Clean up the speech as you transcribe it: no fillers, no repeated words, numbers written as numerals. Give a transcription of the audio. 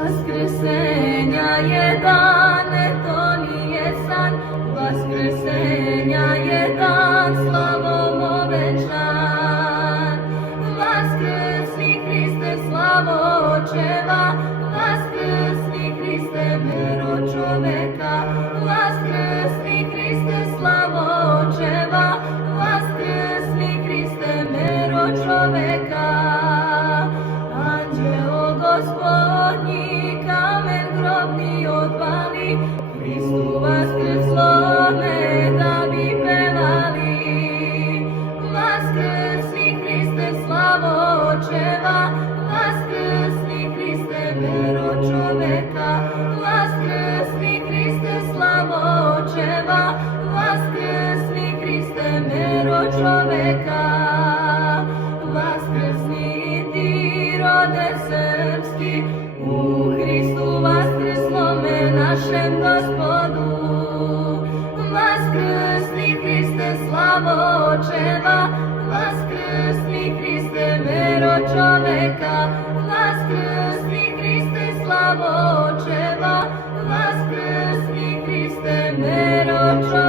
Воскресення є дане, то nije san, Воскресення є дан, славомовечан. Воскресни Христе, слава Отчева, Воскресни Христе, миро човека, Воскресни Христе, слава Отчева, Воскресни Христе, миро човека. Anđeo Gospodnji, kamen grobni odvali, Hristu vaskrslome da bi pevali. Vaskrsni Hriste, slavo Očeva, Vaskrsni Hriste, miro čoveka, Vaskrsni Hriste, slavo Očeva, Vaskrsni Hriste, miro čoveka. Vaskrsni ti, rode srpski, u Hristu vaskrslome našem Gospodu. Vaskrsni Hriste, slavo Očeva, Vaskrsni Hriste, miro čoveka, Vaskrsni Hriste, slavo Očeva, Vaskrsni Hriste, miro čoveka.